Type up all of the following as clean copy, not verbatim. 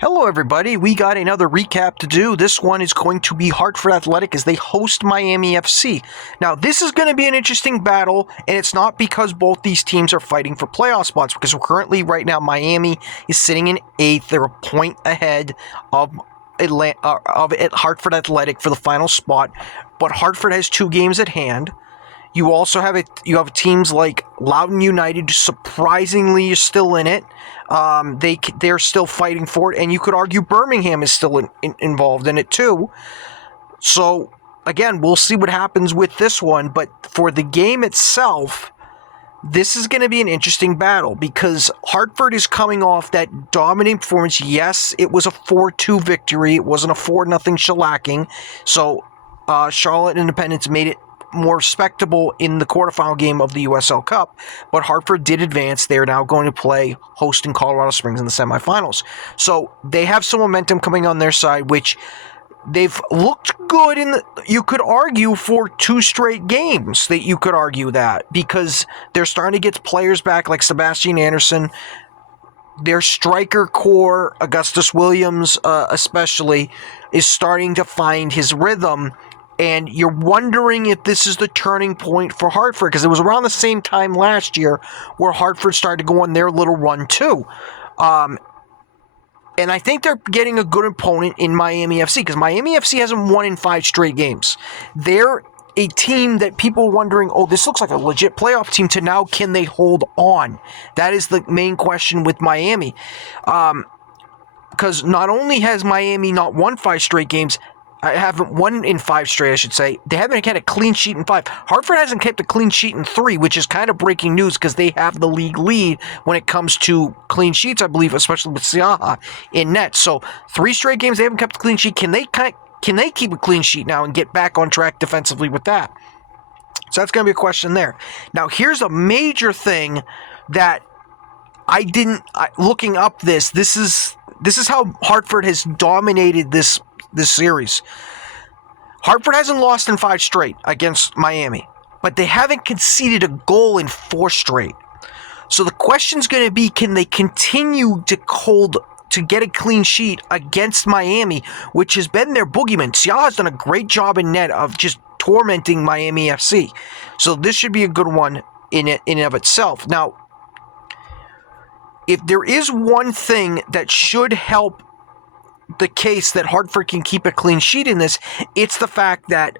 Hello, everybody. We got another recap to do. This one is going to be Hartford Athletic as they host Miami FC. Now, this is going to be an interesting battle, and it's not because both these teams are fighting for playoff spots, because currently, right now, Miami is sitting in 8th. They're a point ahead of Hartford Athletic for the final spot, but Hartford has 2 games at hand. You also have teams like Loudoun United, surprisingly, is still in it. They're still fighting for it, and you could argue Birmingham is still involved in it too. So again, we'll see what happens with this one. But for the game itself, this is going to be an interesting battle because Hartford is coming off that dominant performance. Yes, it was a 4-2 victory. It wasn't a 4-0 shellacking. So Charlotte Independence made it more respectable in the quarterfinal game of the USL Cup, but Hartford did advance. They're now going to play hosting Colorado Springs in the semifinals. So they have some momentum coming on their side, which they've looked good you could argue for 2 straight games that you could argue that because they're starting to get players back like Sebastian Anderson. Their striker core, Augustus Williams especially, is starting to find his rhythm. And you're wondering if this is the turning point for Hartford, because it was around the same time last year where Hartford started to go on their little run too. And I think they're getting a good opponent in Miami FC, because Miami FC hasn't won in 5 straight games. They're a team that people are wondering, oh, this looks like a legit playoff team, to now, can they hold on? That is the main question with Miami. Because not only has Miami not won 5 straight games, I haven't won in 5 straight, I should say. They haven't had a clean sheet in 5. Hartford hasn't kept a clean sheet in 3, which is kind of breaking news because they have the league lead when it comes to clean sheets, I believe, especially with Siaha in net. So 3 straight games they haven't kept a clean sheet. Can they keep a clean sheet now and get back on track defensively with that? So that's going to be a question there. Now, here's a major thing that looking up this is how Hartford has dominated this series. Hartford hasn't lost in 5 straight against Miami, but they haven't conceded a goal in 4 straight. So the question's going to be, can they continue to get a clean sheet against Miami, which has been their boogeyman? Siaha's done a great job in net of just tormenting Miami FC. So this should be a good one in and of itself. Now, if there is one thing that should help the case that Hartford can keep a clean sheet in this, it's the fact that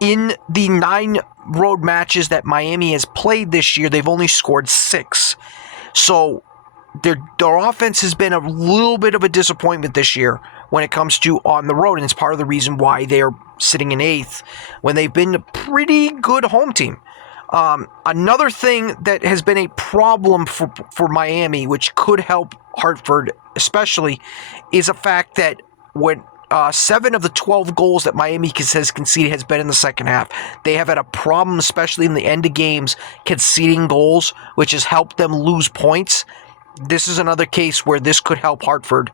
in the 9 road matches that Miami has played this year, they've only scored 6. So their offense has been a little bit of a disappointment this year when it comes to on the road, and it's part of the reason why they're sitting in 8th when they've been a pretty good home team. Another thing that has been a problem for Miami, which could help Hartford especially, is a fact that when 7 of the 12 goals that Miami has conceded has been in the second half. They have had a problem, especially in the end of games, conceding goals, which has helped them lose points. This is another case where this could help Hartford,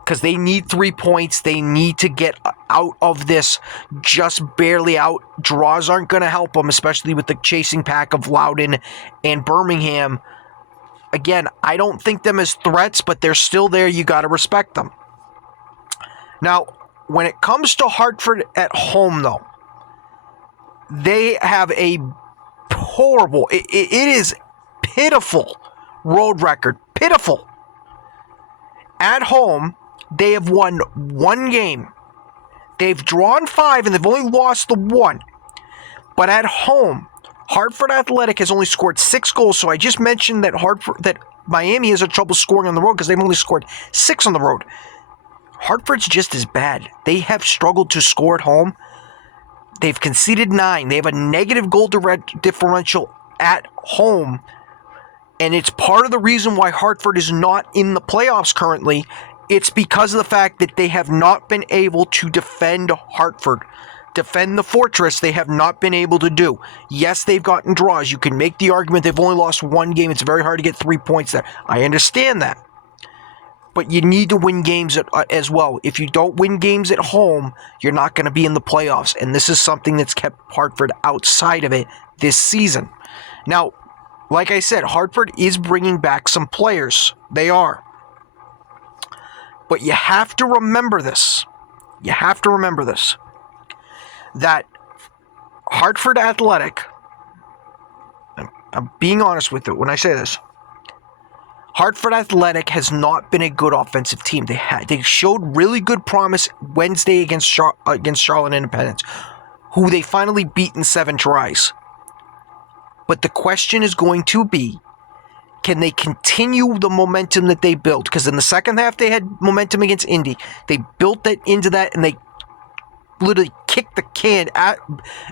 because they need 3 points. They need to get out of this just barely out. Draws aren't going to help them, especially with the chasing pack of Loudoun and Birmingham. Again, I don't think them as threats, but they're still there. You got to respect them. Now, when it comes to Hartford at home, though, they have a horrible, it is pitiful road record. Pitiful. At home, they have won 1 game. They've drawn 5 and they've only lost the 1. But at home, Hartford Athletic has only scored 6 goals. So I just mentioned that Miami has had trouble scoring on the road because they've only scored 6 on the road. Hartford's just as bad. They have struggled to score at home. They've conceded 9. They have a negative goal differential at home. And it's part of the reason why Hartford is not in the playoffs currently. It's because of the fact that they have not been able to defend Hartford. Defend the fortress, they have not been able to do. Yes, they've gotten draws. You can make the argument they've only lost 1 game. It's very hard to get 3 points there. I understand that. But you need to win games as well. If you don't win games at home, you're not going to be in the playoffs. And this is something that's kept Hartford outside of it this season. Now, like I said, Hartford is bringing back some players. They are. But you have to remember this. You have to remember this. That Hartford Athletic, I'm being honest with it when I say this, Hartford Athletic has not been a good offensive team. They showed really good promise Wednesday against Charlotte Independence, who they finally beat in 7 tries. But the question is going to be, can they continue the momentum that they built? Because in the second half, they had momentum against Indy. They built that into that, and they literally kicked the can.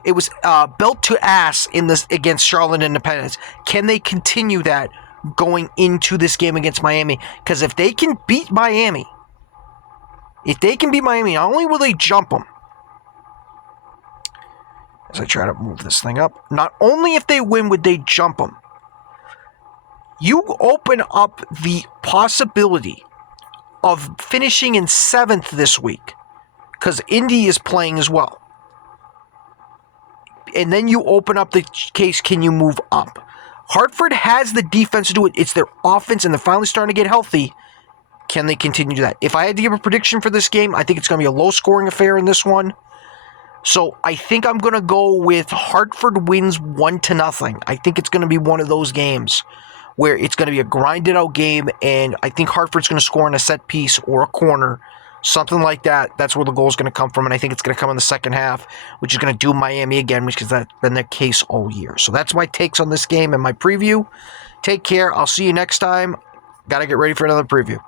It was belt to ass in this against Charlotte Independence. Can they continue that going into this game against Miami? Because if they can beat Miami, not only will they jump them, as I try to move this thing up, not only if they win would they jump them, you open up the possibility of finishing in 7th this week, because Indy is playing as well. And then you open up the case, can you move up? Hartford has the defense to do it. It's their offense, and they're finally starting to get healthy. Can they continue that? If I had to give a prediction for this game, I think it's going to be a low-scoring affair in this one. So I think I'm going to go with Hartford wins 1-0. I think it's going to be one of those games where it's going to be a grinded-out game, and I think Hartford's going to score in a set piece or a corner, something like that. That's where the goal is going to come from, and I think it's going to come in the second half, which is going to do Miami again, which has been their case all year. So that's my takes on this game and my preview. Take care. I'll see you next time. Got to get ready for another preview.